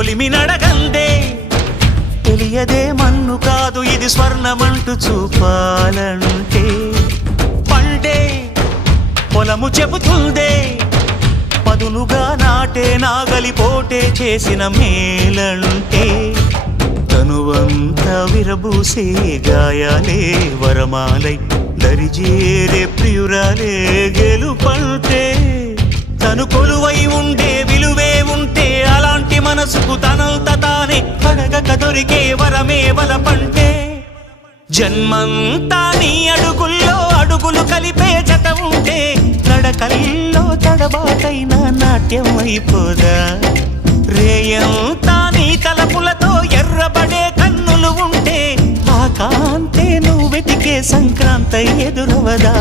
కొలిమి నడగందే తెలియదే మన్ను కాదు ఇది స్వర్ణమంటూ చూపాలంటే పండే పొలము చెబుతుందే పదునుగా నాటే నాగలిపోటే చేసిన మేలంటే తనువంతా విరబూసే గాయాలే వరమాలై దరిజేరే ప్రియురాలే గెలుపంటే తను కొలువై ఉండే విలువే ఉంటే అలాంటి మనసుకు తనంత తానే అడగక దొరికే వరమే వలపంటే జన్మంతా నీ అడుగుల్లో అడుగులు కలిపే జత ఉంటే నడకల్లో తడబాటైన నాట్యం అయిపోదా రేయంతా నీ తలపులతో ఎర్రబడే కన్నులు ఉంటే ఆ కాంతే నువ్వు వెతికే సంక్రాంతి ఎదురవదా